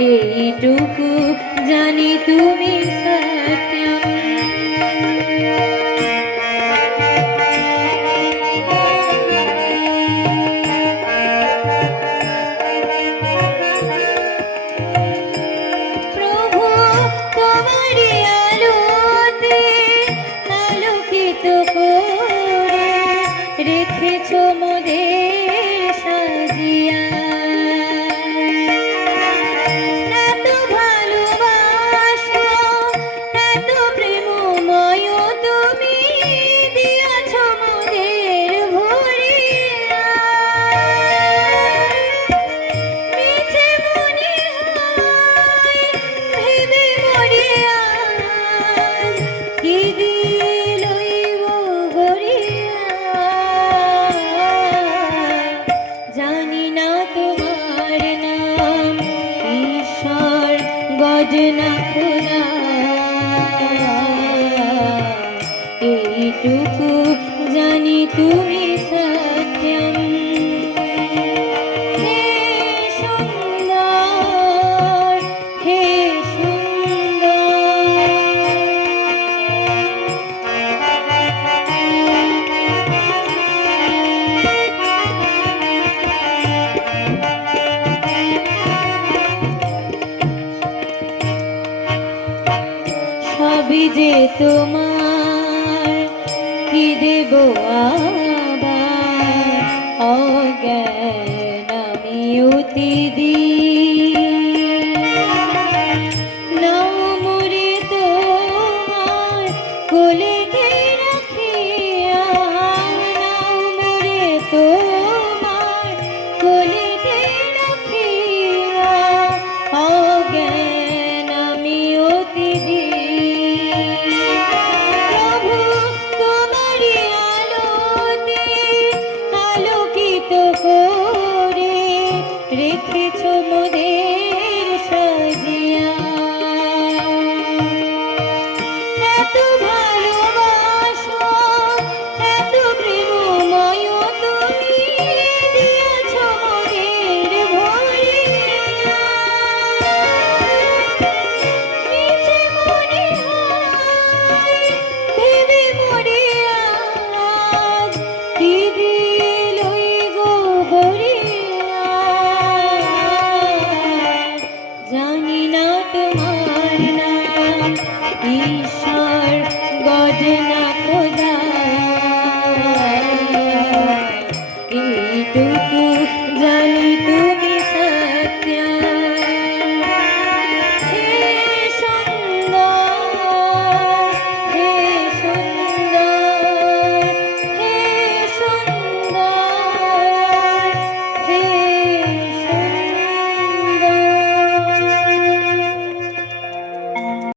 এইটুকু জানি তুমি সত্যম। প্রভু তোমারি আলোতে আলোকিত করে রেখেছ মোদের সাজিয়া। এত ভালোবাসো এত প্রেমময় তুমি দিয়াছ মোদের ভরিয়া। মিছে মনে হয় ভেবে মরি আজ, কি দিয়ে লইব গড়িয়া। জানি না তোমার নাম ঈশ্বর গজ না খোদা, এইটুকু জানি তুমি সত্যম। হে সুন্দর হে সুন্দর। সবই যে তোমার, কি দেব আবার, অজ্ঞান আমি অতি নাও মোরে তোমার কোলেতে রাখিয়া। নাও মোরে তোমার কোলেতে রাখিয়া, অজ্ঞান আমি অতি প্রভু তোমারি আলোতে আলোকিত করে রেখেছ মোদের